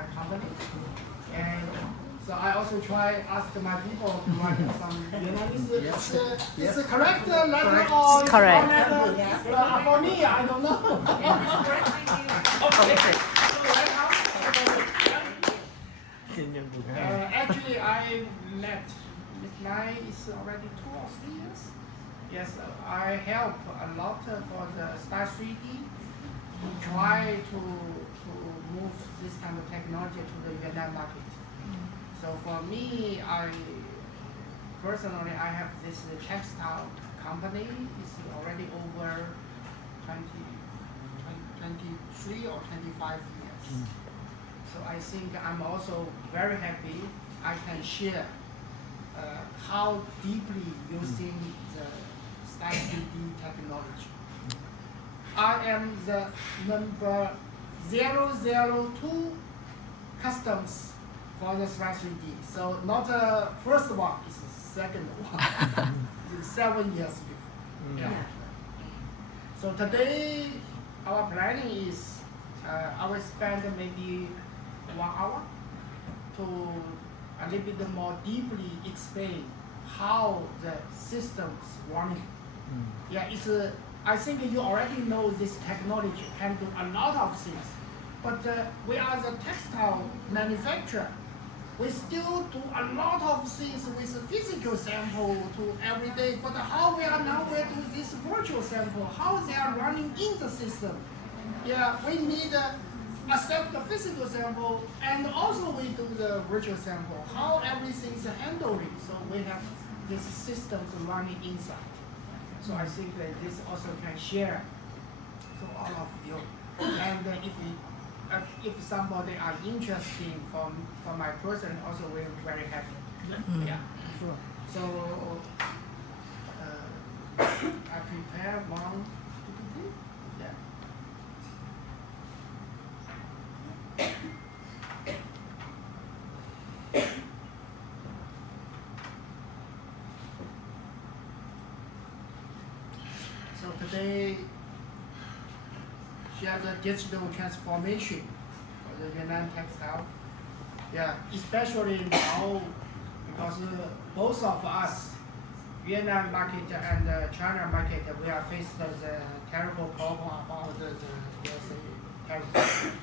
my company. And so I also try ask my people to write some Vietnamese. Is it correct letter or Correct. letter? For me, I don't know. Okay. Actually, I met with mine is already 2 or 3 years. Yes, I help a lot for the Star 3D to try to move this kind of technology to the Vietnam market. So for me, personally, I have this textile company. It's already over 23 or 25 years. So I think I'm also very happy I can share how deeply using the Star 3D technology. I am the number 002 customs for the Star 3D. So not the first one, it's the second one. It's 7 years before. Yeah. So today our planning is I will spend maybe 1 hour to a little bit more deeply explain how the systems running. Yeah, it's I think you already know this technology can do a lot of things, but we are the textile manufacturer. We still do a lot of things with physical sample to every day, but how we are now going to do this virtual sample, how they are running in the system. Yeah, we need accept the physical sample and also we do the virtual sample, how everything is handled. So we have these systems running inside. So I think that this also can share to all of you. And if somebody are interested from my person, also we're very happy. Yeah, sure. So I prepare one PPT. Yeah. So today, share the digital transformation for the Vietnam textile. Yeah, especially now because both of us, Vietnam market and China market, we are faced the terrible problem about the USA tariff.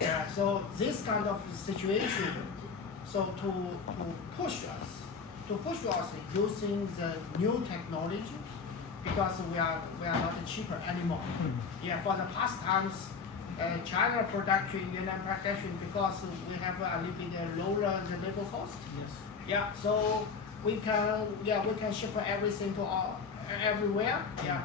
Yeah, so this kind of situation, so to push us using the new technology, because we are not cheaper anymore. Yeah, for the past times, China production, Vietnam production, because we have a little bit lower the labor cost. Yes. Yeah, so we can ship everything to everywhere. Yeah,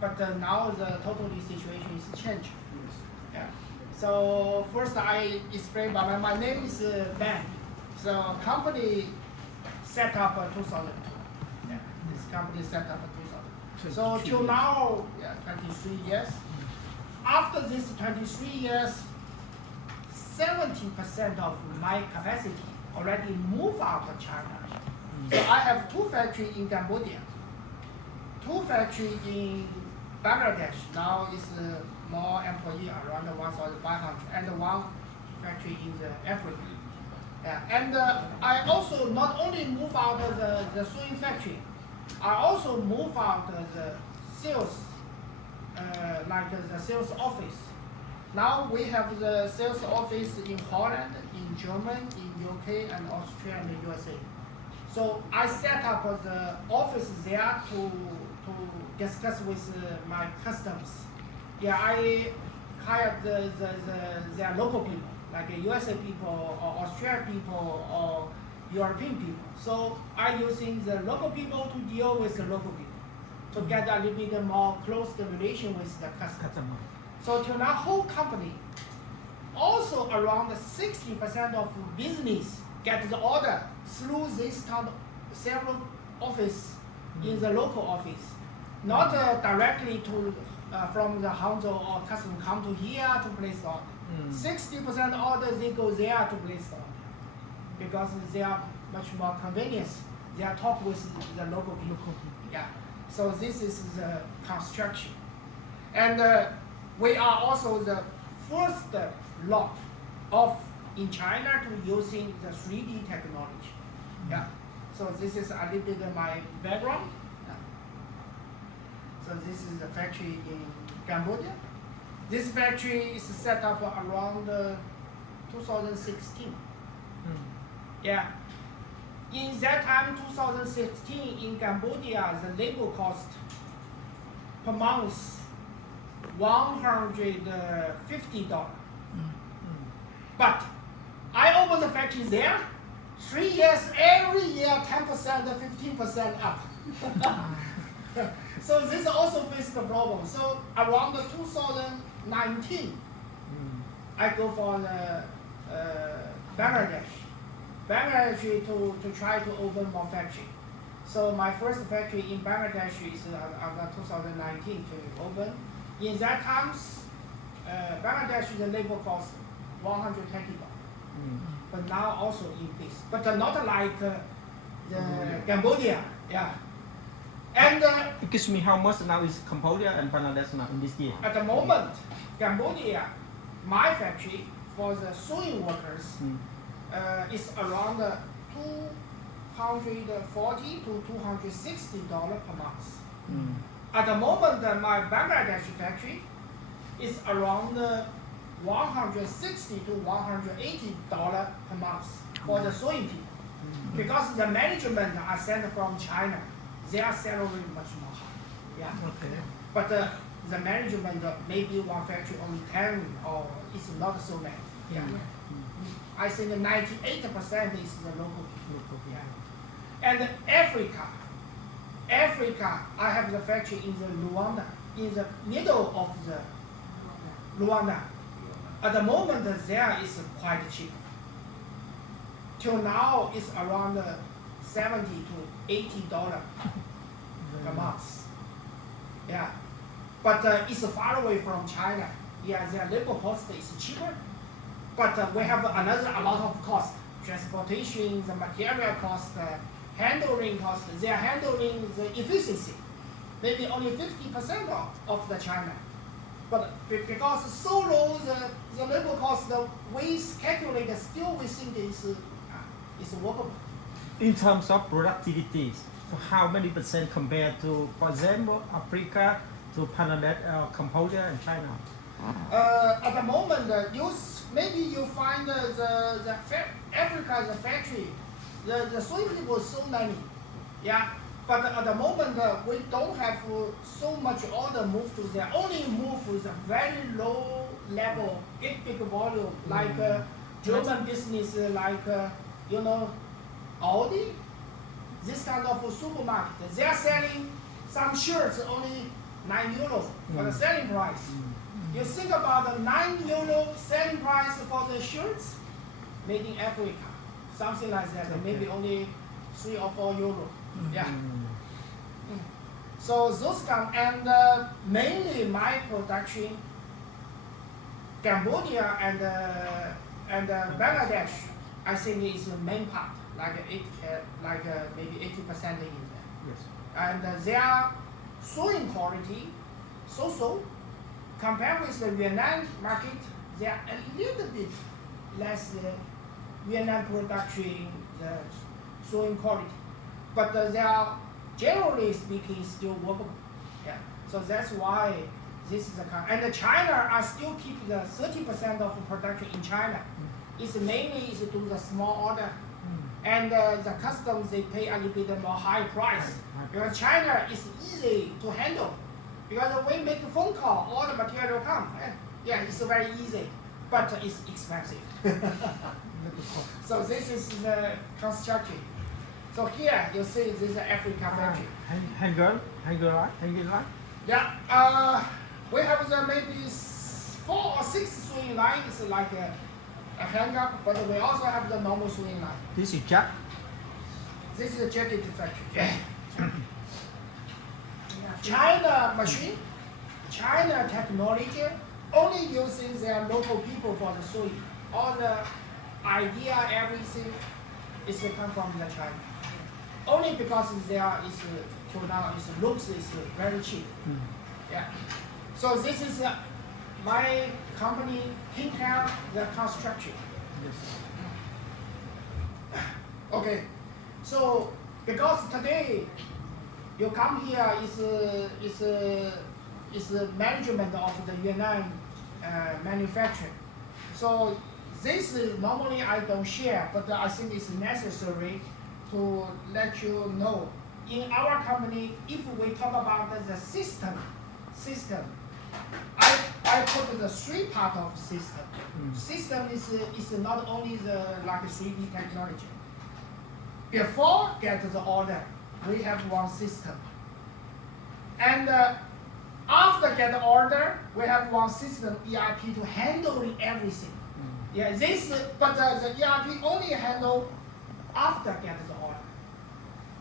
but now the totally situation is changing. Yes. Yeah. So first I explain about my name is Ben. So company set up 2002. Yeah, this company set up 2000. So till now, 23 years. After this 23 years, 70% of my capacity already moved out of China. So I have 2 factories in Cambodia, 2 factories in Bangladesh. Now is more employee around 1,500, and 1 factory in Africa. Yeah. And I also not only move out of the sewing factory, I also move out the sales, like the sales office. Now we have the sales office in Holland, in Germany, in UK, and Austria, and the USA. So I set up the office there to discuss with my customers. Yeah, I hired their local people, like USA people, or Australian people, or European people. So I using the local people to deal with the local people, to get a little bit more close relation with the customer. So till now, whole company, also around 60% of business get the order through this kind of several office in the local office, not directly to from the Hangzhou or customer come to here to place order. 60% order they go there to place order because they are much more convenience. They are talk with the local people. Yeah. So this is the construction, and we are also the first lot of in China to using the 3D technology. Yeah. So this is a little bit of my background. Yeah. So this is the factory in Cambodia. This factory is set up around 2016. Yeah. In that time, 2016, in Cambodia, the labor cost per month $150. But I opened the factory there. 3 years, every year 10%, 15% up. So this also faced the problem. So around 2019, I go for Bangladesh to try to open more factory. So my first factory in Bangladesh is about 2019 to open. In that times, Bangladesh the labor cost $120. But now also increase, but not like the Cambodia, yeah. And Excuse me, how much now is Cambodia and Bangladesh now in this year? at the moment, Cambodia, my factory for the sewing workers is around $240 to $260 per month. At the moment, my Bangladesh factory is around $160 to $180 per month for the sewing people. Because the management are sent from China, their salary much more high. Yeah. Okay. But the management maybe one factory only 10 or it's not so many. Yeah. I think 98% is the local people. Yeah. And Africa, I have the factory in the Rwanda, in the middle of the Rwanda. At the moment, there is quite cheap. Till now, it's around $70 to $80 per month. Yeah, but it's far away from China. Yeah, their labor cost is cheaper, but we have another a lot of cost: transportation, the material cost, handling cost. They are handling the efficiency, maybe only 50% of the China. But because so low the labor cost, the we calculate still we think is workable. In terms of productivity, so how many percent compared to, for example, Africa, to Bangladesh, Cambodia, and China? At the moment, maybe you find Africa the factory, the sewing people is so many, yeah. But at the moment, we don't have so much order move to there. Only move with a very low level, big volume, like German business, like Audi, this kind of supermarket. They are selling some shirts only €9 for the selling price. You think about the €9 selling price for the shirts made in Africa, something like that. Okay. Maybe only €3 or €4. Yeah. So those come, and mainly my production, Cambodia and Bangladesh, I think is the main part, maybe 80% in there. Yes. And their sewing quality, so compared with the Vietnam market, they are a little bit less Vietnam production, the sewing quality, but they are generally speaking still workable. Yeah. So that's why this is the kind. And China are still keep the 30% of production in China. It's mainly to do the small order. And the customs they pay a little bit more high price. Because China is easy to handle. Because when we make a phone call, all the material come. Yeah, it's very easy, but it's expensive. So this is the construction. So here you see this is Africa factory. Hanger line? Yeah, we have the maybe 4 or 6 sewing lines. It's like a hang up, but we also have the normal sewing line. This is jack. This is a jacket factory. China machine, China technology, only using their local people for the sewing. All the idea, everything is come from the China. Only because there is till now looks is very cheap. Yeah. So this is my company take care the construction. Okay, so because today you come here is management of the Yunnan manufacturing. So this normally I don't share, but I think it's necessary to let you know. In our company, if we talk about the system, I put the three part of system. System is not only the like 3D technology. Before get the order, we have one system. And after get the order, we have one system ERP to handle everything. Yeah, but the ERP only handle after get the order.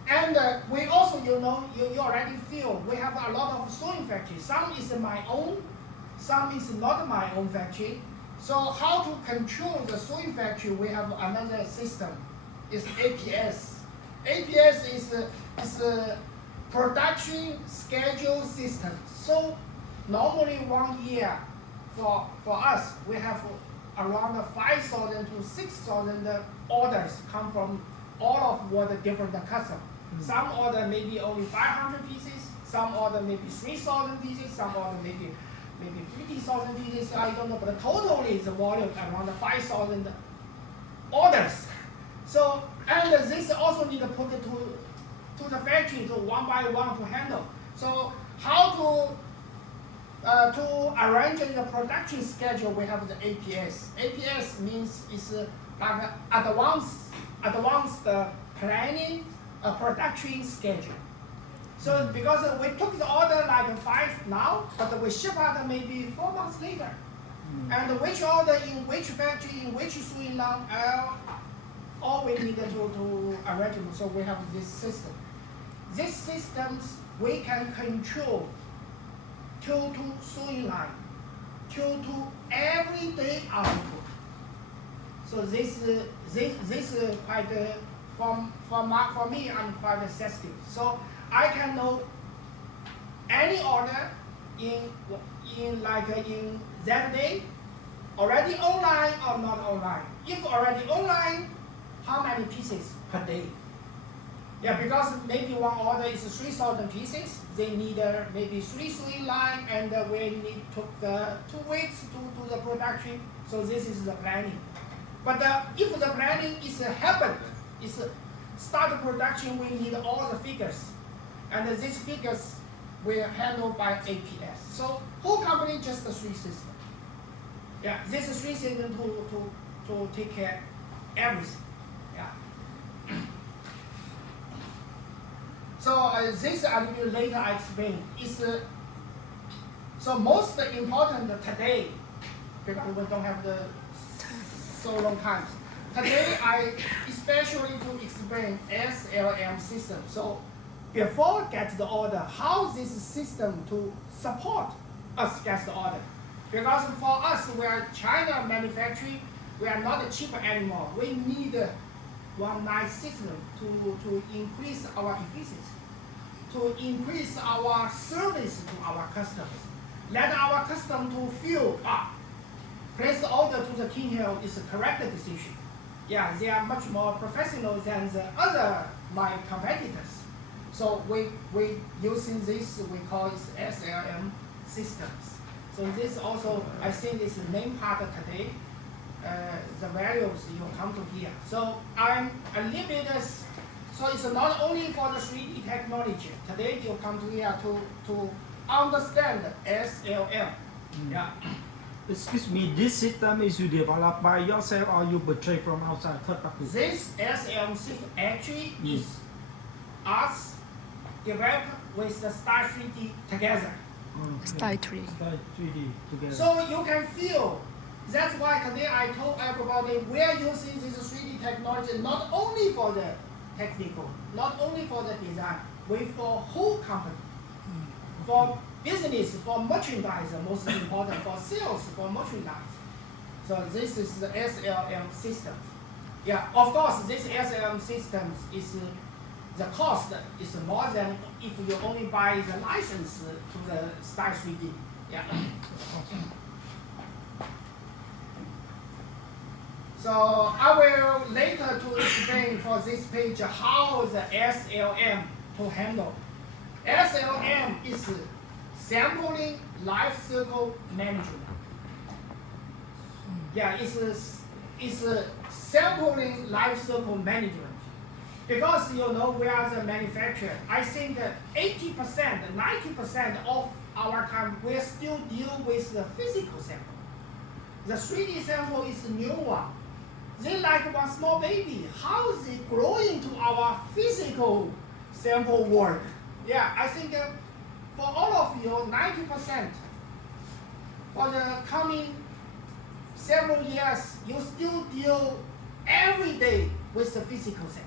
And we also, you already feel we have a lot of sewing factories. Some is my own, some is not my own factory. So how to control the sewing factory? We have another system. It's APS. APS is a production schedule system. So normally 1 year for us, we have around 5,000 to 6,000 orders come from all of what the different customers. Some order maybe only 500 pieces, some order maybe 3,000 pieces, some order maybe 50,000 pieces, I don't know, but totally the volume around 5,000 orders. So, and this also need to put it to the factory to one by one to handle. So how to arrange the production schedule, we have the APS. APS means it's like advanced planning a production schedule. So because we took the order like 5 now, but we ship out maybe 4 months later. And which order in which factory, in which sewing line, all we need to arrange. So we have this system. These systems we can control to sewing line, to everyday output. So this is quite for me, I'm quite sensitive. So I can know any order in that day, already online or not online. If already online, how many pieces per day? Yeah, because maybe one order is 3,000 pieces. They need maybe 3 sewing line, and we need took 2 weeks to do the production. So this is the planning. But if the planning is happened, is start production, we need all the figures, and these figures will handled by APS. So whole company just the 3 systems. Yeah, this is 3 systems to take care everything. Yeah. So this a little bit later I explain. Is so most important today, because we don't have the so long time. Today I especially to explain SLM system. So before get the order, how this system to support us get the order. Because for us, we are China manufacturing, we are not cheap anymore. We need one nice system to increase our efficiency, to increase our service to our customers. Let our customer to feel, place the order to the King Hill is a correct decision. Yeah, they are much more professional than the other my competitors. So we using this, we call it SLM systems. So this also, I think is the main part of today. The values you come to here. So I'm a little bit, so it's not only for the 3D technology. Today you come to here to understand SLM. Yeah. Excuse me, this system is you developed by yourself or you purchase from outside third party? This SLM system actually is us developed with the Star 3D together. Style 3. Style 3D together. So you can feel, that's why today I told everybody we are using this 3D technology not only for the technical, not only for the design, but for whole company. For business, for merchandise, most important, for sales, for merchandise. So this is the SLM system. Yeah, of course, this SLM system is the cost is more than if you only buy the license to the Style 3D. Yeah. So I will later to explain for this page how the SLM to handle. SLM is sampling life cycle management. Yeah, it's a sampling life cycle management. Because you know we are the manufacturer, I think 80%, 90% of our time we still deal with the physical sample. The 3D sample is a new one. They like one small baby. How is it growing to our physical sample work? Yeah, I think for all of you, 90% for the coming several years, you still deal every day with the physical sample.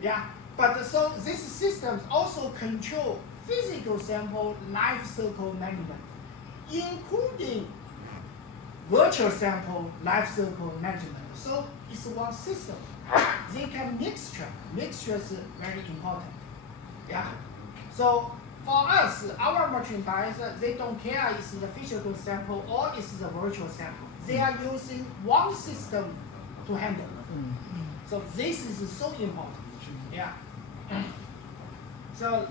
Yeah, but so these systems also control physical sample life cycle management, including virtual sample life cycle management. So it's one system. They can mixture. Mixture is very important. Yeah. So for us, our merchandise, they don't care if it's the physical sample or it's the virtual sample. They are using one system to handle. So this is so important. Yeah. So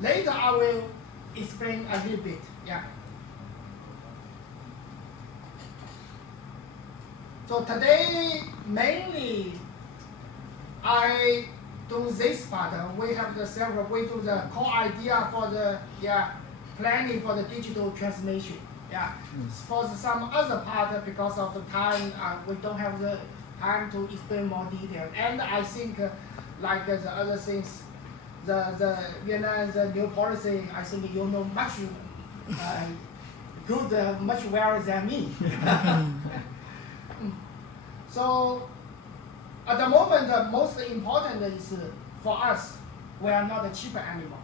later I will explain a little bit. Yeah. So today mainly I do this part. We have the several. We do the core idea for the planning for the digital transformation. Yeah. For some other part, because of the time, we don't have the time to explain more detail. And I think like the other things, the new policy, I think you know much good, much well than me. So at the moment, the most important is for us, we are not a cheaper anymore.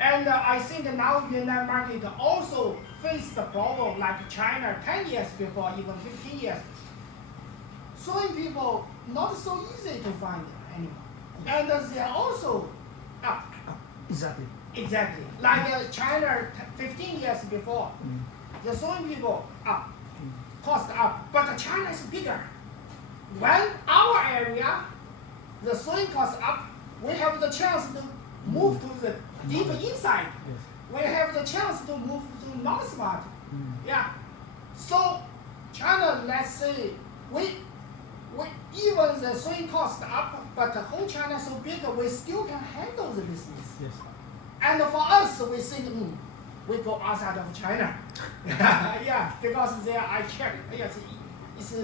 And I think now Vietnam market also face the problem like China 10 years before, even 15 years. Sewing people not so easy to find anymore. And they are also up. Exactly. Exactly. Like China 15 years before, the sewing people up, cost up, but China is bigger. When our area, the sewing cost up, we have the chance to move to the deep inside. Yes. We have the chance to move to non-smart. Yeah. So China, let's say, we even the sewing cost up, but the whole China so big, we still can handle the business. Yes. And for us, we think, we go outside of China. Yeah, because there I check. Yes, it's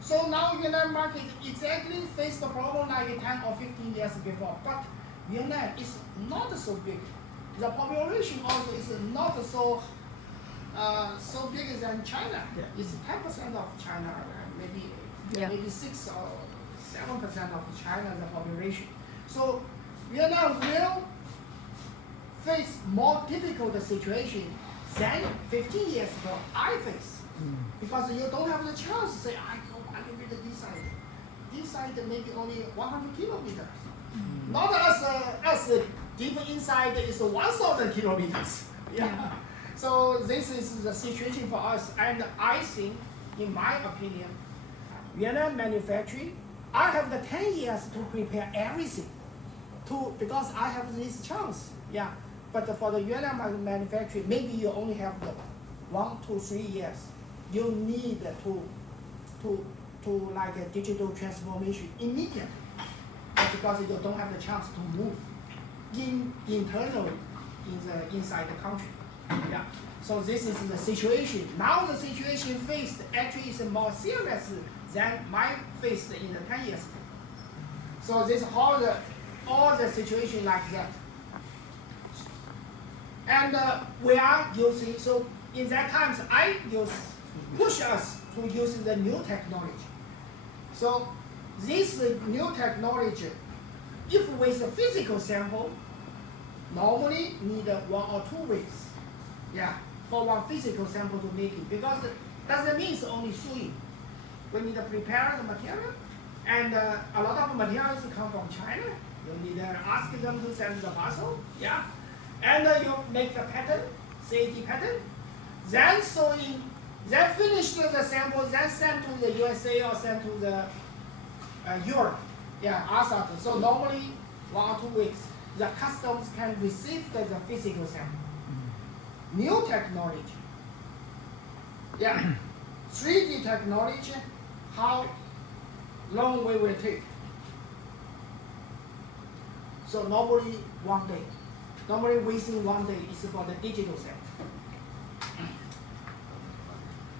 so now Vietnam market exactly face the problem like 10 or 15 years before. But Vietnam is not so big. The population also is not so so big than China. Yeah. It's 10% of China, maybe 6 or 7% of China the population. So Vietnam will face more difficult situation than 15 years ago I face. Because you don't have the chance to say, I go a little bit this side. This side maybe only 100 kilometers. Not as deep inside is 1,000 kilometers. Yeah. So this is the situation for us. And I think, in my opinion, Vietnam manufacturing, I have the 10 years to prepare everything because I have this chance. Yeah. But for the Vietnam manufacturing, maybe you only have the 1 to 3 years. You need to like a digital transformation immediately, because you don't have the chance to move internally inside the country. Yeah. So this is the situation. Now the situation faced actually is more serious than my faced in the 10 years ago. So this is how all the situation like that. And we are using, so in that times push us to use the new technology. So this new technology, if with a physical sample, normally need 1 or 2 weeks. Yeah, for one physical sample to make it, because it doesn't mean it's only sewing. We need to prepare the material, and a lot of materials come from China. You need to ask them to send the parcel. Yeah. And you make the pattern, CAD pattern, then sewing Then finish the sample, then send to the USA or send to the Europe. Yeah, ASAT. So normally 1 or 2 weeks, the customs can receive the physical sample. New technology. Yeah, 3D technology, how long we will take? So normally 1 day. Normally within 1 day is for the digital sample.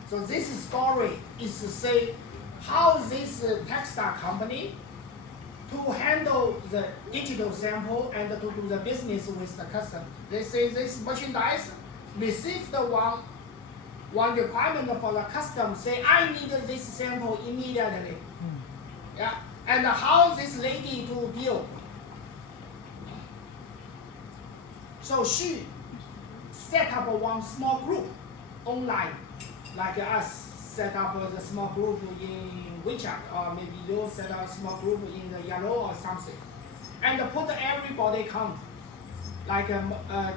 So this story is to say how this textile company to handle the digital sample and to do the business with the customer. They say this merchandise received one requirement for the customer, say I need this sample immediately. Yeah, and how this lady to deal. So she set up one small group online, like us set up a small group in WeChat, or maybe you set up a small group in the Yellow or something, and put everybody count, like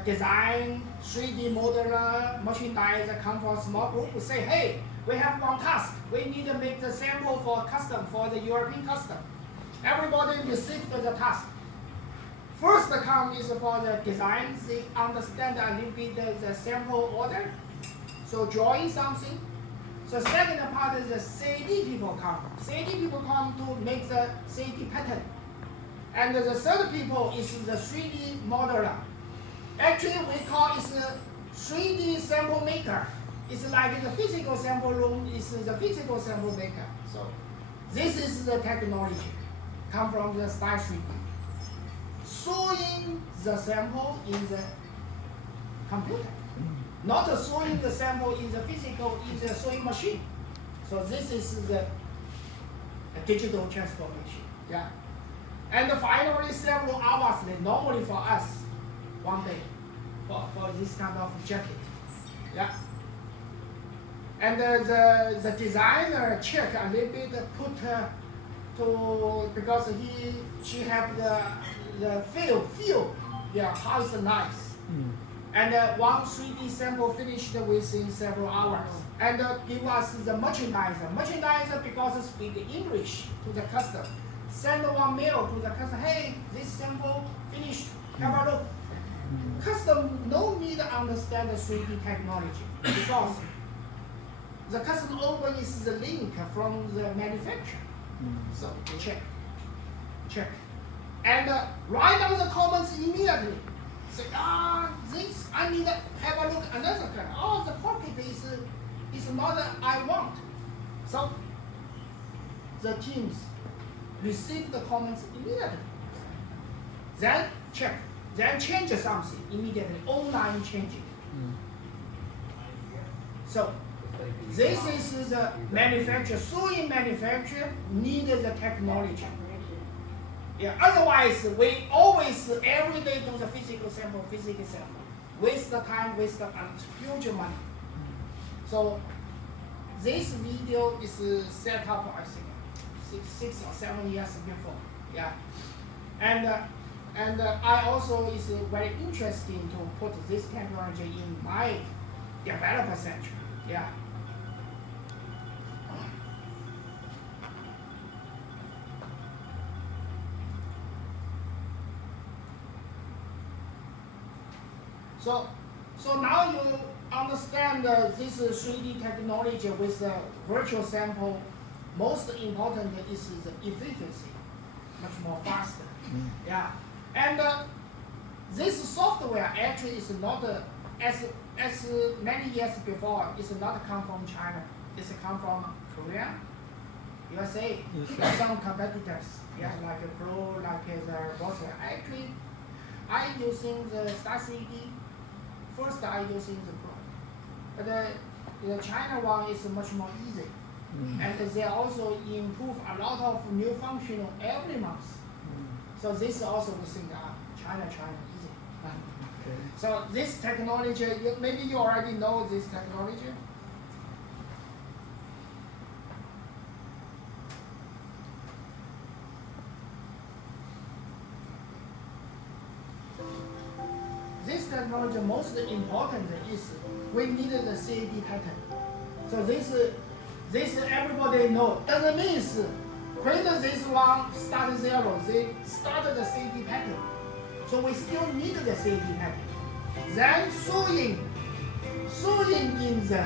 design, 3D modeler, merchandise come from a small group, say, hey, we have one task, we need to make the sample for custom, for the European custom. Everybody received the task. First count is for the design, they understand a little bit the sample order, so drawing something. So second part is the CAD people come. CAD people come to make the CAD pattern. And the third people is the 3D modeler. Actually, we call it a 3D sample maker. It's like the physical sample room is the physical sample maker. So this is the technology, come from the Style 3D. Sewing the sample in the computer. Not sewing the sample in the physical, in the sewing machine. So this is the digital transformation. Yeah. And finally, several hours, normally for us, 1 day, for this kind of jacket. Yeah. And the designer check a little bit, put to, because she have the feel, yeah, how it's nice. And one 3D sample finished within several hours. And give us the merchandiser. Merchandiser, because speak English to the customer. Send one mail to the customer, hey, this sample finished, have a look. Customer no need to understand the 3D technology, because the customer always is the link from the manufacturer. So check. And write down the comments immediately. Say, this, I need to have a look another color. Oh, the pocket is not I want. So the teams receive the comments immediately. Then check. Then change something immediately. Online changing. So this is the manufacturer. Sewing manufacturer needed the technology. Yeah, otherwise we always every day do the physical sample. Waste the time, waste the huge money. So this video is set up, I think, 6 or 7 years before. Yeah, and I also is very interesting to put this technology in my developer center. Yeah. So now you understand this 3D technology with the virtual sample. Most important is the efficiency, much more faster. Yeah, and this software actually is not as many years before. It's not come from China. It's come from Korea, USA. Some competitors, yeah, like Pro, like the Boston. Actually, I using the Star 3D. First, I using the Pro, but the China one is much more easy, and they also improve a lot of new function every month. So this also we think China easy. Okay. So this technology, maybe you already know this technology. This technology most important is we needed the CAD pattern. So this everybody know. Doesn't mean create this one, start 0. They started the CD packet. So we still need the CD packet. Then sewing in the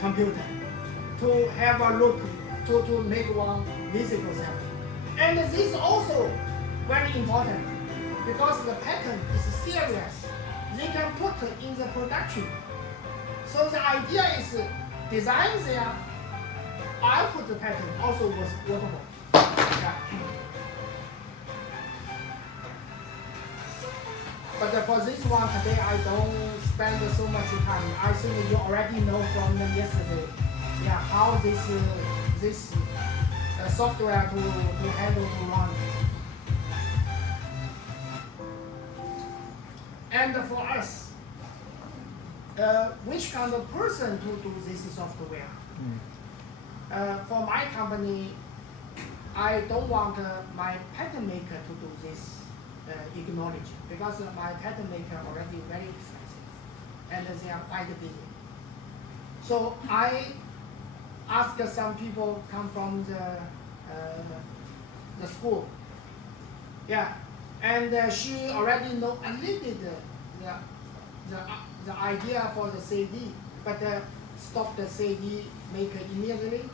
computer to have a look, to make one physical sample. And this also very important because the pattern is serious. They can put in the production. So the idea is design there, output the pattern also was workable. Yeah. But for this one today, I don't spend so much time. I think you already know from yesterday, yeah, how this software to handle to run. And for us, which kind of person to do this software? For my company, I don't want my patent maker to do this technology because my patent maker already very expensive and they are quite busy. So I asked some people come from the school, yeah, and she already know a little bit the idea for the CD, but stop the CD maker immediately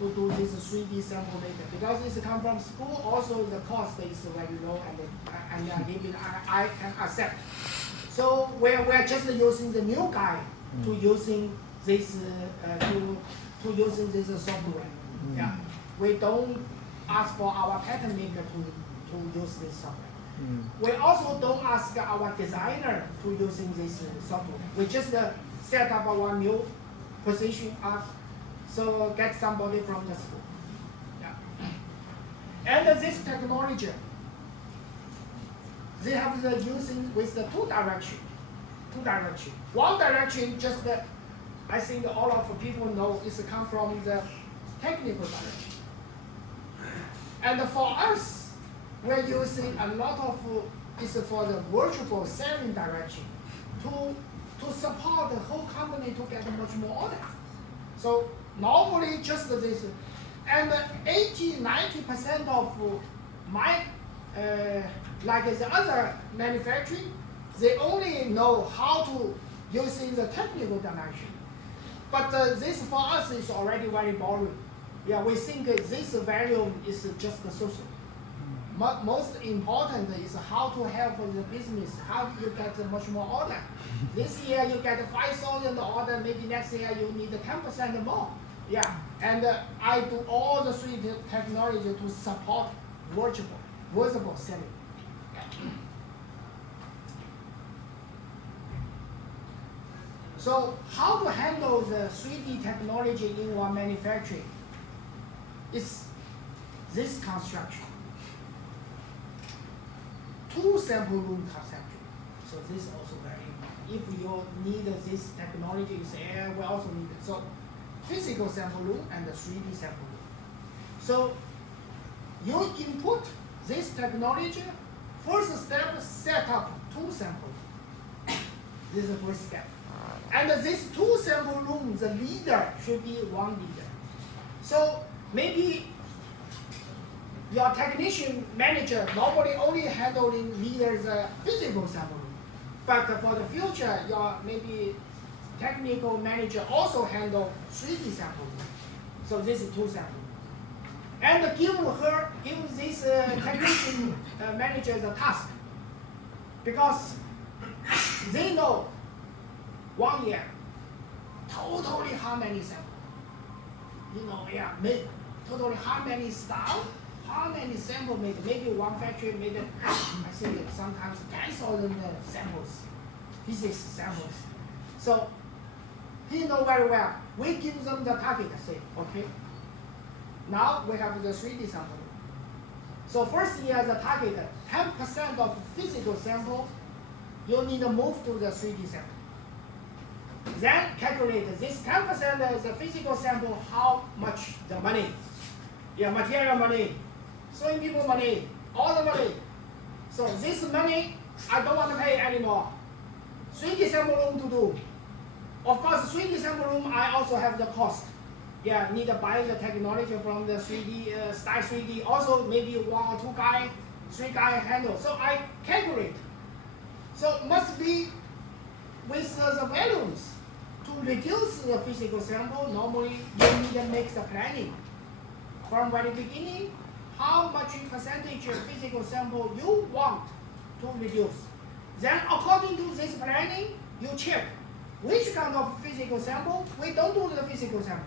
to do this 3D sample maker because it's come from school. Also, the cost is very low, and I can accept. So we're just using the new guy to using this to using this software. Yeah, we don't ask for our patent maker to use this software. We also don't ask our designer to using this software. We just set up our new position up, so get somebody from the school. Yeah. And this technology, they have the using with the two direction. One direction just I think all of people know is come from the technical direction. And for us, we're using a lot of is for the virtual selling direction to support the whole company to get much more order. So normally just this, and 80-90% of my like the other manufacturing, they only know how to using the technical dimension. But this for us is already very boring. Yeah, we think this value is just the social. Most important is how to help the business, how you get much more order. This year you get 5,000 order, maybe next year you need 10% more. Yeah, and I do all the three technology to support visible selling. So how to handle the 3D technology in one manufacturing is this construction. 2 sample room conception. So this is also very important. If you need this technology, we also need it. So physical sample room and the 3D sample room. So you input this technology, first step, set up 2 samples. This is the first step. And this 2 sample room, the leader should be 1 leader. So maybe your technician manager normally only handling leaders physical sample room. But for the future, your maybe technical manager also handle 3D sample room. So this is 2 sample room. And give this technician manager the task. Because they know 1 year, totally how many samples. Made totally how many style, how many samples made. Maybe one factory made, I think sometimes 10,000 samples, physics samples. So he know very well. We give them the target, say, okay. Now we have the 3D sample. So first year the target, 10% of physical sample, you need to move to the 3D sample. Then calculate this 10% is the physical sample, how much the money. Yeah, material money, sewing people money, all the money. So this money, I don't want to pay anymore. 3D sample room to do. Of course, 3D sample room, I also have the cost. Yeah, need to buy the technology from the 3D, Style 3D. Also, maybe 1 or 2 guy, 3 guy handle. So I calculate. So must be with the volumes to reduce the physical sample. Normally, you need to make the planning from very beginning. How much percentage of physical sample you want to reduce? Then, according to this planning, you check which kind of physical sample. We don't do the physical sample.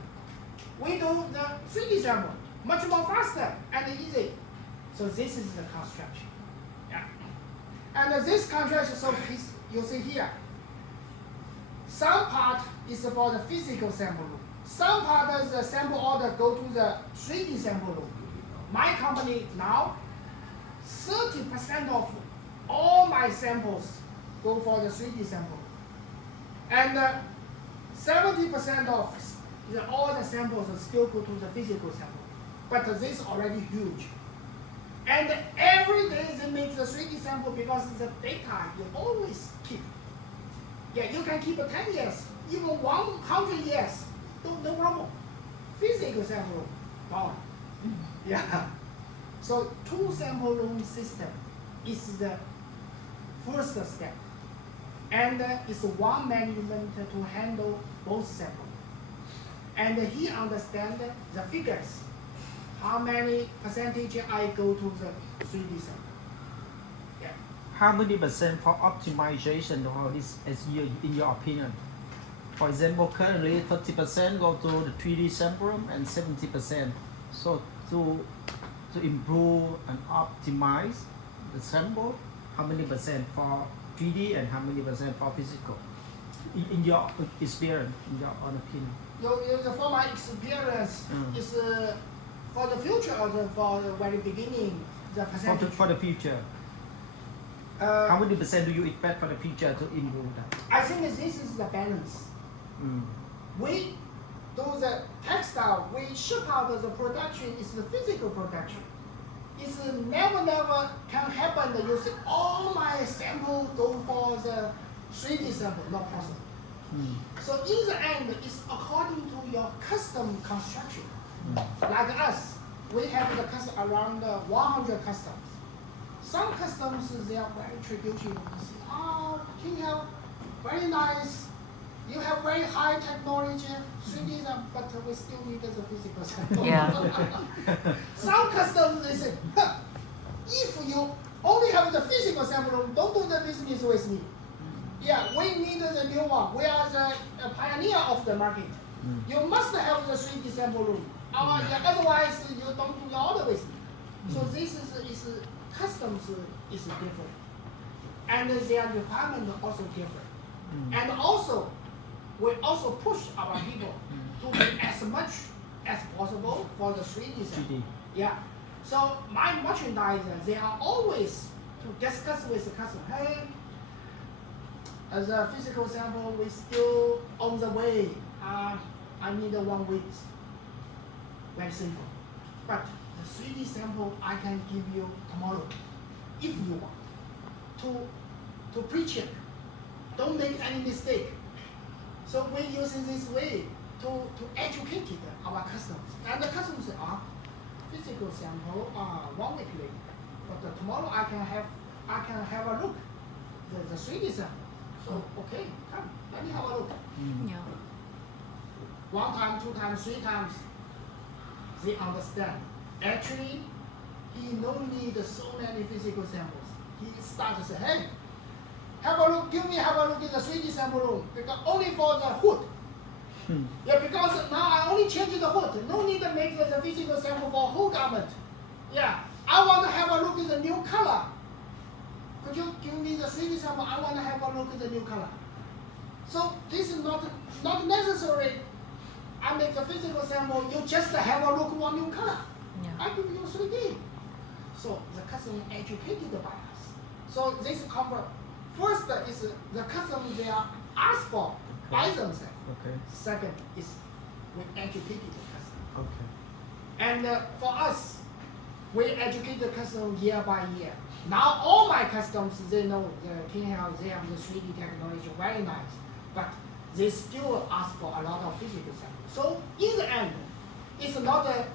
We do the 3D sample, much more faster and easy. So this is the construction. Yeah. And this construction, so you see here, some part is for the physical sample room. Some part of the sample order go to the 3D sample room. My company now, 30% of all my samples go for the 3D sample. And 70% of all the samples still go to the physical sample. But this is already huge. And every day they make the 3D sample because the data you always keep. Yeah, you can keep 10 years, even 100 years, no problem. Physical sample, gone. Yeah. So 2 sample room system is the first step. And it's one management to handle both samples. And he understands the figures. How many percentage I go to the 3D sample. Yeah. How many percent for optimization of all this in your opinion? For example, currently 30% go to the 3D sample room and 70%. So to improve and optimize the sample, how many percent for 3D and how many percent for physical? In your experience, in your own opinion. For my experience, is for the future or for the very beginning, the percentage? For the future. How many percent do you expect for the future to improve that? I think this is the balance. We do the textile, we ship out the production is the physical production. It's never can happen that you say all my sample go for the 3D sample, not possible. So in the end, it's according to your custom construction. Like us, we have the around 100 customs. Some customs, they are very traditional. You say, oh, King Hill, very nice. You have very high technology, 3D, but we still need the physical sample. Yeah. Some customs, they say, if you only have the physical sample, don't do the business with me. Yeah, we need the new one. We are the pioneer of the market. You must have the 3D sample room. Otherwise, you don't do the order with me. So this is customs is different. And their requirement also different. And also, we also push our people to do as much as possible for the 3D sample. Yeah. So my merchandiser, they are always to discuss with the customer, hey, as a physical sample, we still on the way. I need 1 week. Very simple. But the 3D sample I can give you tomorrow, if you want. To pre-check. Don't make any mistake. So we're using this way to educate our customers. And the customers say, physical sample 1 week later. But tomorrow I can have a look. The 3D sample. So okay, come, let me have a look. Yeah. 1 time, 2 times, 3 times, they understand. Actually, he no need so many physical samples. He starts to say, hey, have a look, have a look in the 3D sample room, because only for the hood. Yeah, because now I only change the hood. No need to make the physical sample for whole garment. Yeah, I want to have a look at the new color. Could you give me the 3D sample? I want to have a look at the new color. So this is not necessary. I make the physical sample, you just have a look one new color. Yeah. I give you 3D. So the customer educated by us. So this cover, first is the customer they are asked for by themselves. Okay. Second is we educated the customer. Okay. And for us, we educate the customer year by year. Now all my customers, they know the King House, they have the 3D technology, very nice. But they still ask for a lot of physical samples. So in the end, it's not a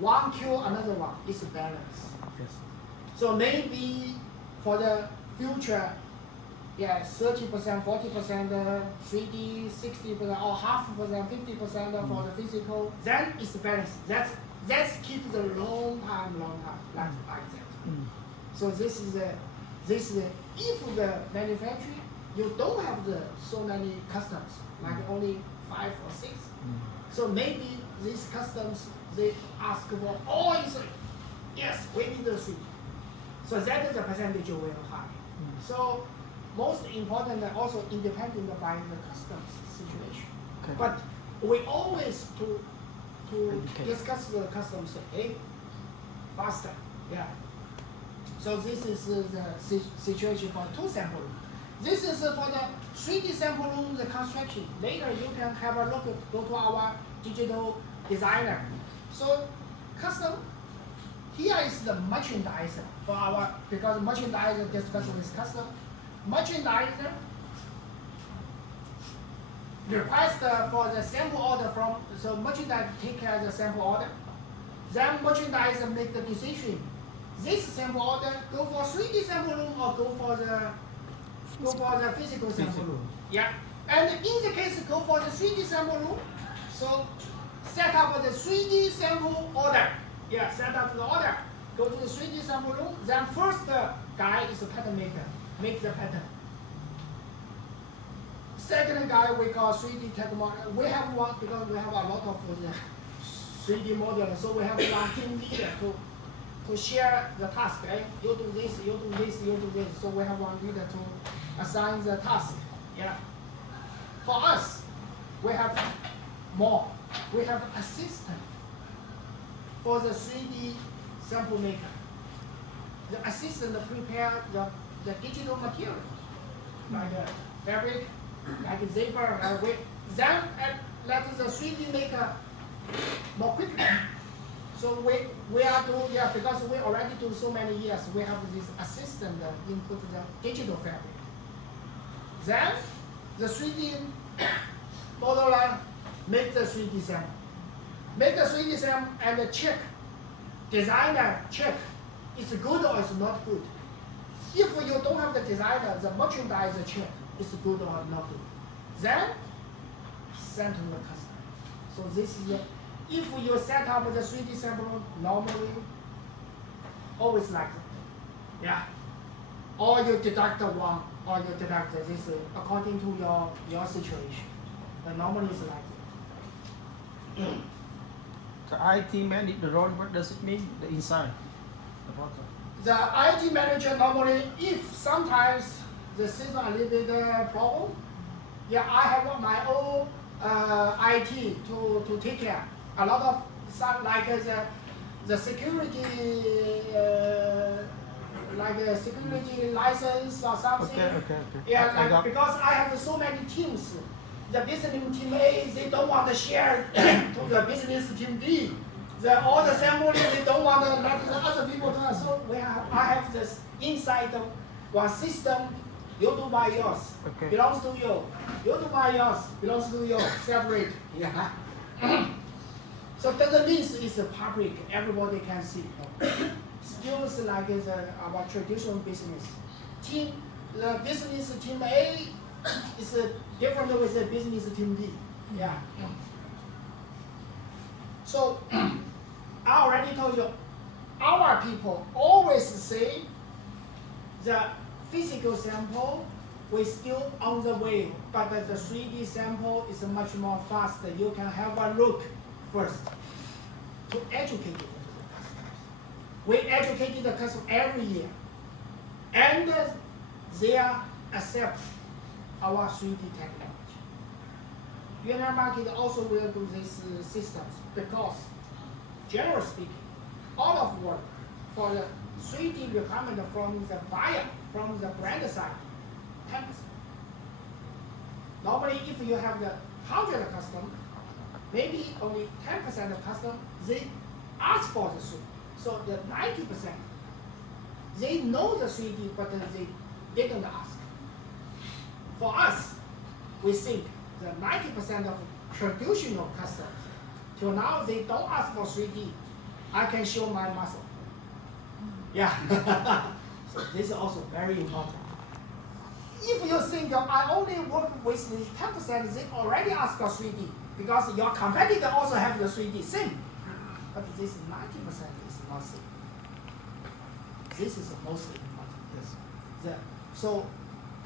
one kill another one, it's a balance. Yes. So maybe for the future, yeah, 30%, 40%, 3D, 60%, or half percent, 50% for the physical, then it's the balance. That's keep the long time, like that. So this is if the manufacturing, you don't have so many customs, like only 5 or 6. So maybe these customs, they ask for all is, yes, we need the 3D. So that is the percentage very high. So most important, also independent by the customs situation. Okay. But we always to Educate. discuss the customs, hey, faster, yeah. So this is the situation for 2 sample room. This is for the 3D sample room, the construction. Later you can have a look, go to our digital designer. So custom, here is the merchandiser for our, because merchandiser discuss with custom. Merchandiser request for the sample order from, so merchandiser take care of the sample order. Then merchandiser make the decision. This sample order go for 3D sample room or go for the physical sample room. Yeah. And in the case go for the 3D sample room, so set up the 3D sample order. Yeah, set up the order. Go to the 3D sample room. Then first guy is a pattern maker, make the pattern. Second guy we call 3D tech model. We have one because we have a lot of the 3D model, so we have one team leader to share the task. Eh? You do this, you do this, you do this. So we have one leader to assign the task. Yeah. For us, we have more. We have assistant for the 3D sample maker. The assistant prepare the digital material, like fabric, like zipper. Then let the 3D maker more quickly. So we are doing, yeah, because we already do so many years, we have this assistant input the digital fabric. Then the 3D modeler make the 3D sample. Make the 3D sample and check. Designer check, it's good or it's not good. If you don't have the designer, the merchandiser check, it's good or not good. Then send to the customer. So this is if you set up the 3D sample normally, always like that. Yeah. Or you deduct one, or you deduct this according to your situation. But normally it's like that. The IT manage the role, what does it mean? The inside, the bottom. The IT manager normally, if sometimes the system a little bit problem, yeah, I have my own IT to take care. A lot of some like the security like a security license or something. Okay. Yeah, like, because I have so many teams. The business team A, they don't want to share to the business team B. All the sampling, they don't want to let the other people do it. So I have this inside one system. You do by yours, belongs to you. You do by yours, belongs to you. Separate. Yeah. So doesn't mean it's a public. Everybody can see. Still, it's like our traditional business. The business team A is different with the business team B. Yeah. So I already told you, our people always say the physical sample we still on the way, but the 3D sample is much more faster. You can have a look first to educate the customers. We educate the customer every year, and they accept our 3D technology. United Market also will do these systems because, generally speaking, all of work for the 3D requirement from the buyer, from the brand side, 10%. Normally, if you have the 100 customers, maybe only 10% of customers, they ask for the 3D. So the 90%, they know the 3D, but they didn't ask. For us, we think the 90% of traditional customers, till now they don't ask for 3D. I can show my muscle. Yeah. So this is also very important. If you think I only work with the 10%, they already ask for 3D because your competitor also have the 3D same. But this 90% is not same. This is the most important. Yes. So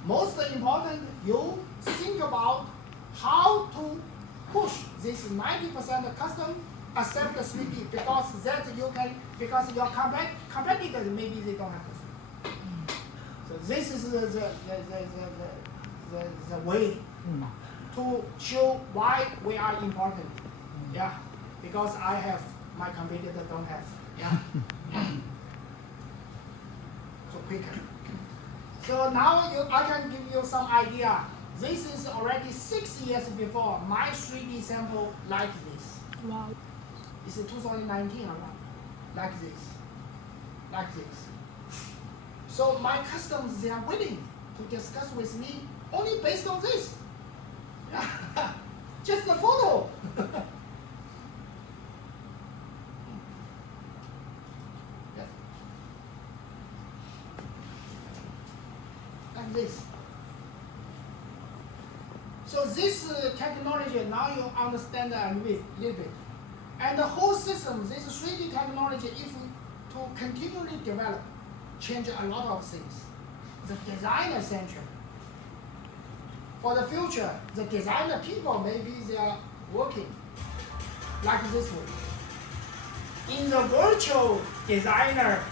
most important, you think about how to push this 90% custom accept the 3D because that you can, because your competitors maybe they don't have the 3D. So this is the way to show why we are important. Yeah, because I have, my competitor don't have. Yeah. So quicker. So now I can give you some idea. This is already 6 years before my 3D sample like this. Wow. It's 2019 around, like this. So my customers, they are willing to discuss with me only based on this. Just the photo. Yes. Like this. So this technology, now you understand a little bit. And the whole system, this 3D technology, if we to continually develop, change a lot of things. The designer central. For the future, the designer people, maybe they are working like this way. In the virtual designer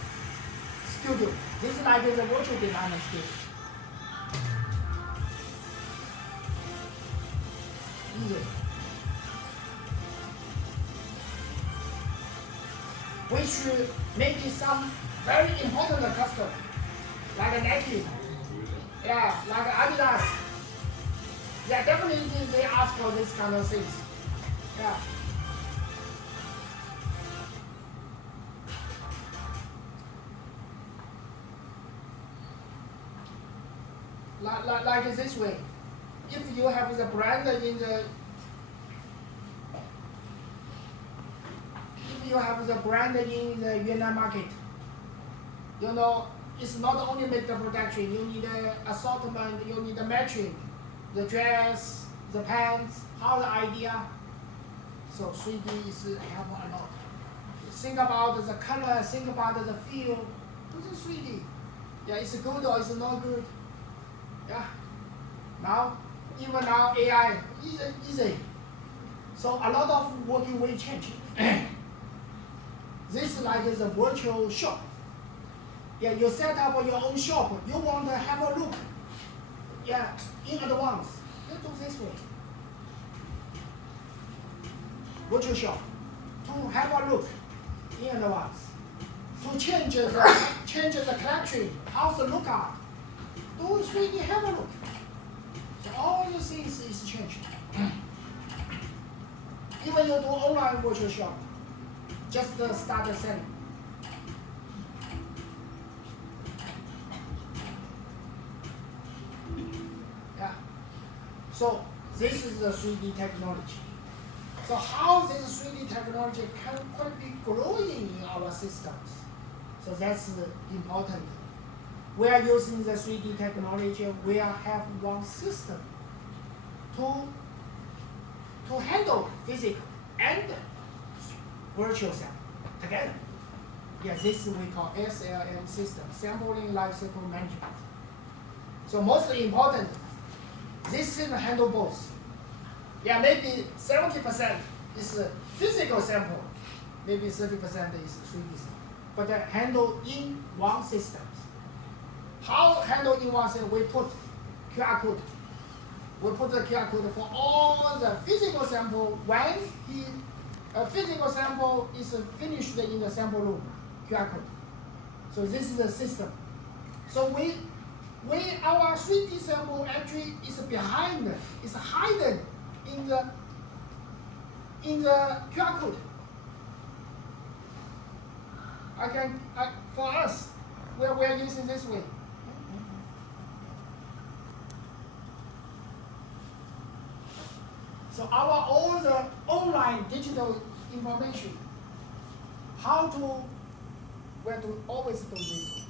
studio, this is like the virtual designer studio. Easy. We should maybe some very important customer, like Nike, yeah, like Adidas. Yeah, definitely they ask for this kind of things. Yeah. Like this way. If you have the brand in the, if you have the brand in the Vietnam market, you know, it's not only make the production, you need a assortment, you need a matching, the dress, the pants, how the idea. So 3D is help a lot. Think about the color, think about the feel, do the 3D. Yeah, it's good or it's not good. Yeah. Now, even now AI, easy. So a lot of working way change. This is like is a virtual shop. Yeah, you set up your own shop. You want to have a look. Yeah, in advance. You do this way. Virtual shop. To have a look in advance. To change the collection, how's the look out? Do 3D have a look. So all the things is changed. Even you do online virtual shop, just start selling. Yeah. So this is the 3D technology. So how this 3D technology could be growing in our systems? So that's important. We are using the 3D technology. We have one system to handle physical and virtual sample together. Yeah, this we call SLM system, sampling lifecycle management. So most important, this system handle both. Yeah, maybe 70% is physical sample, maybe 30% is 3D sample, but handle in one system. How handle in one system? We put QR code. We put the QR code for all the physical sample when a physical sample is finished in the sample room. QR code. So this is the system. So our 3D sample actually is behind, is hidden in the QR code. For us, we are using this way. So our all the online digital information, how to, where to always do this.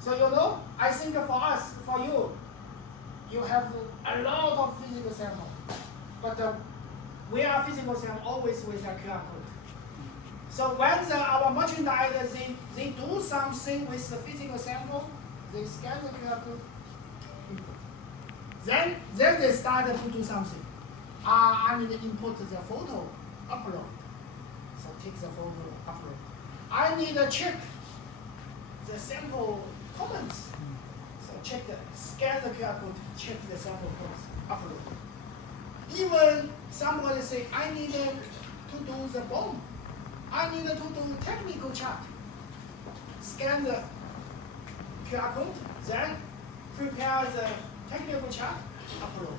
So you know, I think for us, for you, you have a lot of physical sample, but we are physical sample always with a QR code. So when our merchandiser, they do something with the physical sample, they scan the QR code, then they start to do something. I need to input the photo, upload. So take the photo, upload. I need to check the sample comments. So check the, scan the QR code, check the sample comments, upload. Even somebody say, I need to do the BOM. I need to do technical chart. Scan the QR code, then prepare the technical chart, upload.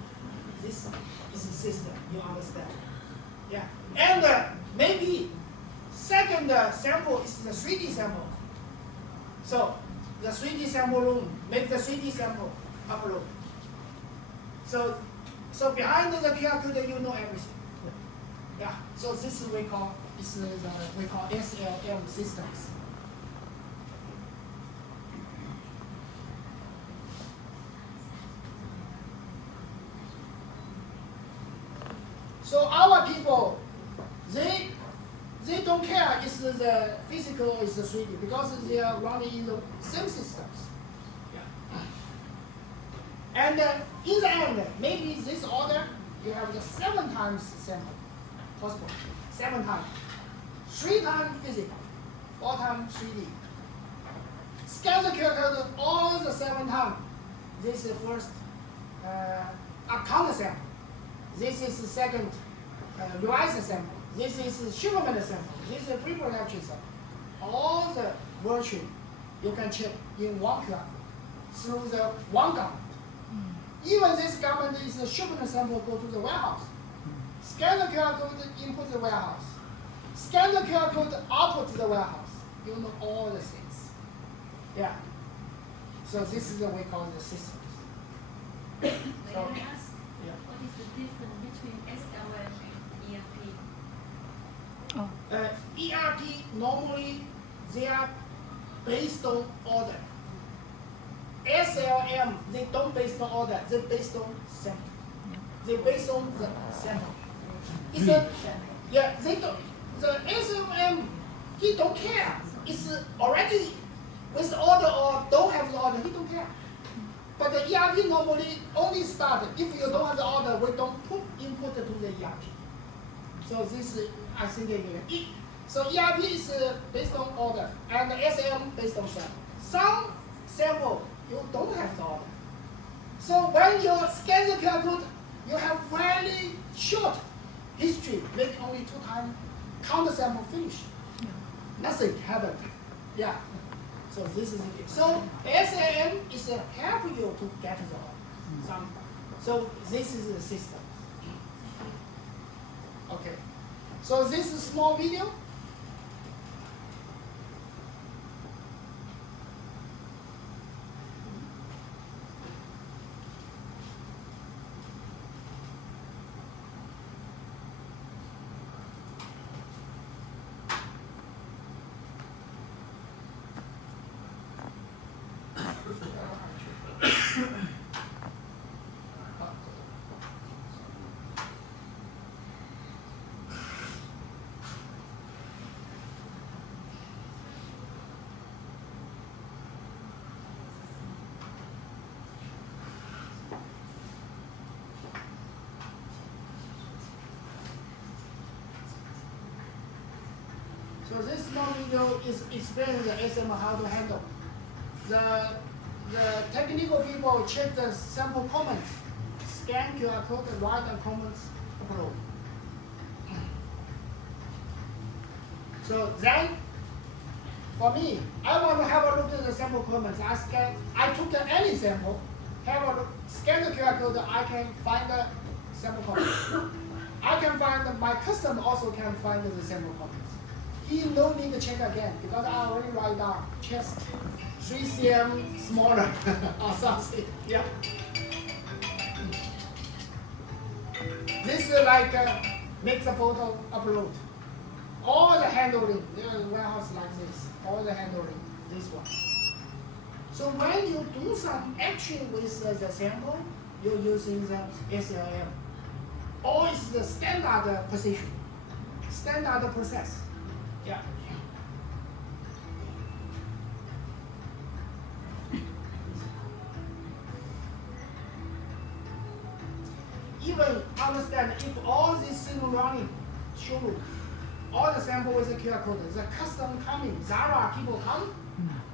This is the system, you understand? Yeah. And maybe second sample is the 3D sample. So the 3D sample room, make the 3D sample, upload. So behind the QR code, you know everything. Yeah. So this is we call SLM systems. So our people, they don't care if the physical or is the 3D because they are running in the same systems. Yeah. And in the end, maybe this order you have the 7 times sample possible, 7 times, 3 times physical, 4 times 3D. Scan the QR code all the 7 times. This is the first account sample. This is the second revised sample. This is shipment sample. This is pre-production sample. All the version you can check in one QR code through the one garment. Even this garment is a shipment sample go to the warehouse. Scan the QR code, input the warehouse. Scan the QR code, output to the warehouse. You know all the things. Yeah. So this is what we call the systems. May I ask, Yeah. what is the difference between SLM and ERP? ERP normally they are based on order. SLM they don't based on order, they based on sample. They based on the sample. It's a, yeah, they don't, the SLM he don't care. It's already with the order or don't have the order, he don't care. But the ERP normally only start if you don't have the order, we don't put input to the ERP. So this I think so ERP is based on order and SLM based on sample. Some sample you don't have the order. So when you scan the QR code, you have very short history, maybe only 2 times, count the sample finish. Nothing happened. Yeah. So this is it. So SAM is help you to get the some. So this is the system. Okay. So this is small video. So this small video is explaining the SM how to handle. The technical people check the sample comments, scan QR code, write the comments, upload. So then, for me, I want to have a look at the sample comments. I took any sample, have a look, scan the QR code, I can find the sample comments. I can find, my customer also can find the sample comments. He no need to check again because I already write down chest 3 cm smaller or something. Yeah. This is like make the photo upload. All the handling, warehouse like this. All the handling, this one. So when you do some action with the sample, you're using the SLM. Or it's the standard position, standard process. Yeah. Even understand if all these things running, showroom, all the sample with the QR code, the custom coming, Zara people come,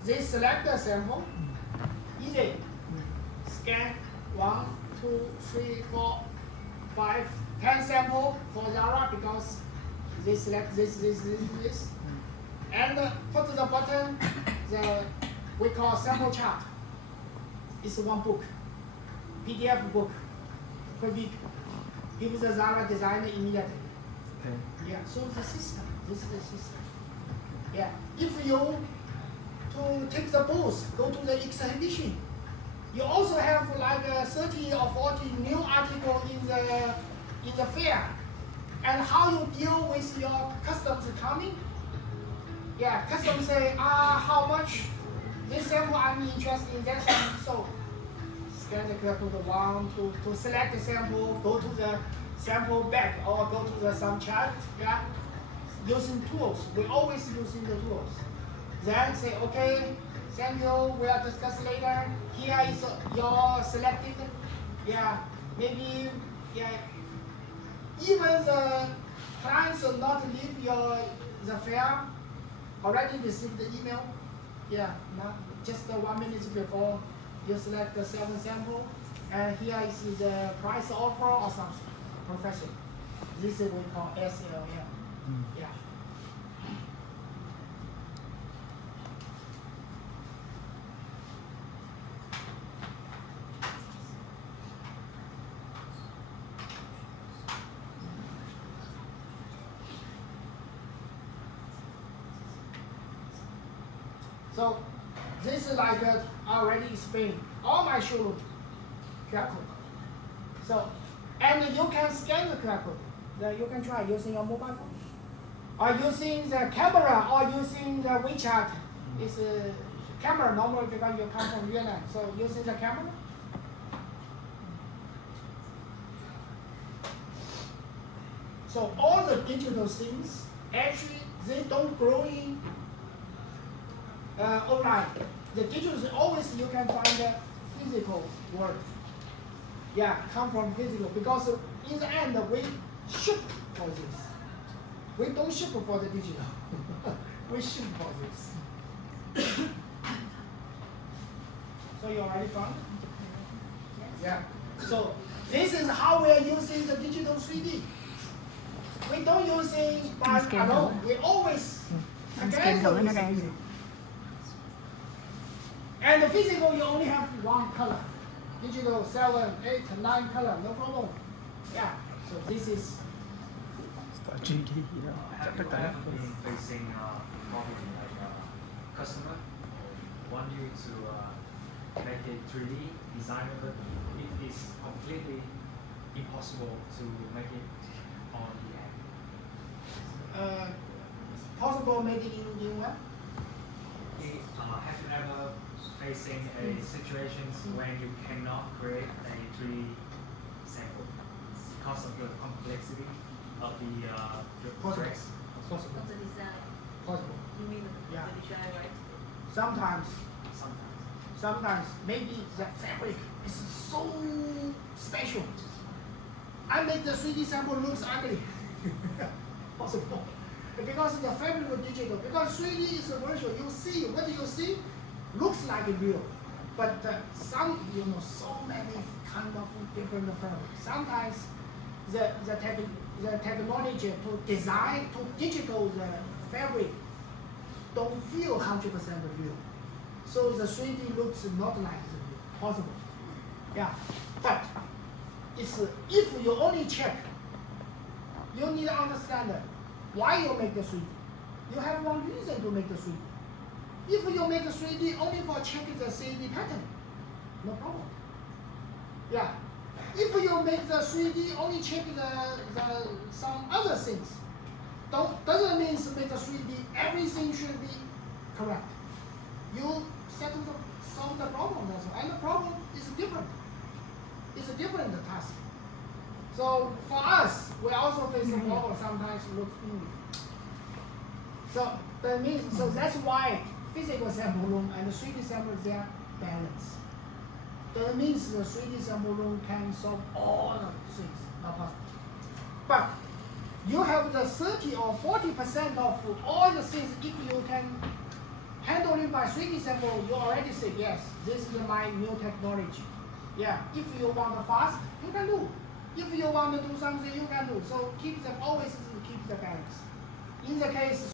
they select the sample, easy, scan 1, 2, 3, 4, 5, 10 sample for Zara because they select this, and put the button, we call sample chart. It's one book, PDF book, per week. Give the Zara designer immediately. Okay. Yeah, so the system, this is the system. Yeah, if you to take the booth, go to the exhibition, you also have like 30 or 40 new articles in the fair. And how you deal with your customers coming? Yeah, customers say, how much? This sample I'm interested in that sample. So scan the QR code 1 to select the sample, go to the sample back or go to some chart, yeah, using tools. We always using the tools. Then say, okay, thank you, we'll discuss later. Here is your selected, yeah, maybe, yeah. Even the clients will not leave the fair, already received the email. Yeah, not just 1 minute before you select the 7 sample, and here is the price offer or something. Profession. This is what we call SLM. Yeah. So this is like I already explained. All my showroom QR code. So, and you can scan the QR code. Then you can try using your mobile phone, or using the camera, or using the WeChat. It's a camera normally because you come from Vietnam. So using the camera. So all the digital things actually they don't grow in online. The digital is always you can find the physical world. Yeah, come from physical because in the end we ship for this. We don't ship for the digital. We ship for this. So you already found? Yeah. So this is how we are using the digital 3D. We don't use it by alone. We always together with the physical. And the physical, you only have one color. Digital 7, 8, 9 color, no problem. Yeah. So this is. Have you ever been facing a problem like a customer want you to make it 3D design, but it is completely impossible to make it on the app? Possible maybe in what? Have you ever facing a situations when you cannot create a 3D sample because of the complexity of the process? Possible. Of the design. Possible. You mean Yeah. the design, right? Sometimes Sometimes. maybe the fabric is so special. I make the 3D sample looks ugly. Possible. Because the fabric was digital. Because 3D is virtual. You see what you see looks like real. But some so many kind of different fabric. Sometimes the technology to design to digital the fabric don't feel 100% real. So the 3D looks not like the real. Possible. Yeah. But it's if you only check, you need to understand why you make the 3D. You have one reason to make the 3D. If you make the 3D only for checking the 3D pattern, no problem. Yeah. If you make the 3D only check the some other things, doesn't mean to make the 3D everything should be correct. You solve the problem, that's all. And the problem is different. It's a different task. So for us, we also face the problem sometimes looks So that means that's why physical sample room and the 3D sample they are balanced. That means the 3D sample room can solve all the things, not possible. But you have the 30 or 40% of all the things. If you can handle it by 3D sample, you already say yes, this is my new technology. Yeah, if you want the fast, you can do. If you want to do something, you can do. So keep them always keep the balance. In the case